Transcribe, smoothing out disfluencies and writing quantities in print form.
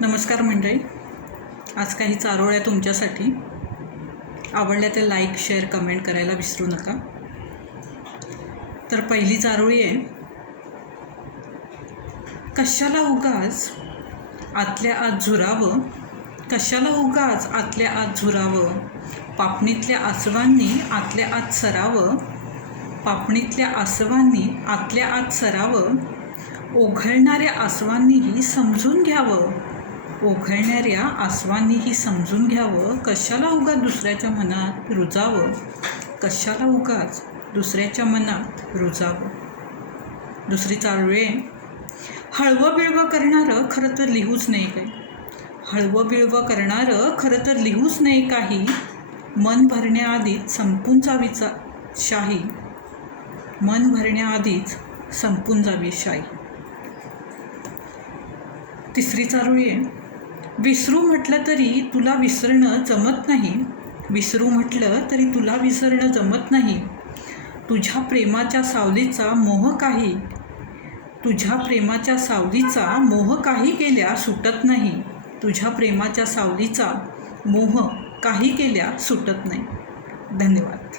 नमस्कार मंडळी, आज काही चारोळ्या तुमच्यासाठी. आवडल्या त्या लाईक, शेअर, कमेंट करायला विसरू नका. तर पहिली चारोळी आहे, कशाला उगाच आतल्या आत झुरावं, कशाला उगाच आतल्या आत झुरावं, पापणीतल्या आसवांनी आतल्या आत सरावं, पापणीतल्या आसवांनी आतल्या आत सरावं, ओघळणाऱ्या आसवांनीही समजून घ्यावं, ओघळणाऱ्या आसवांनीही समजून घ्यावं, कशाला उगाच दुसऱ्याच्या मनात रुजावं, कशाला उगाच दुसऱ्याच्या मनात रुजावं. दुसरी चारोळी आहे, हळवं बिळवं करणारं खरं तर लिहूच नाही काही, हळवं बिळवं करणारं खरं तर लिहूच नाही काही, मन भरण्याआधीच संपून जावी शाही, मन भरण्याआधीच संपून जावी शाही. तिसरी चारोळी आहे, विसरू म्हटलं तरी तुला विसरणं जमत नाही, विसरू म्हटलं तरी तुला विसरणं जमत नाही, तुझ्या प्रेमाच्या सावलीचा मोह काही, तुझ्या प्रेमाच्या सावलीचा मोह काही केल्या सुटत नाही, तुझ्या प्रेमाच्या सावलीचा मोह काही केल्या सुटत नाही. धन्यवाद.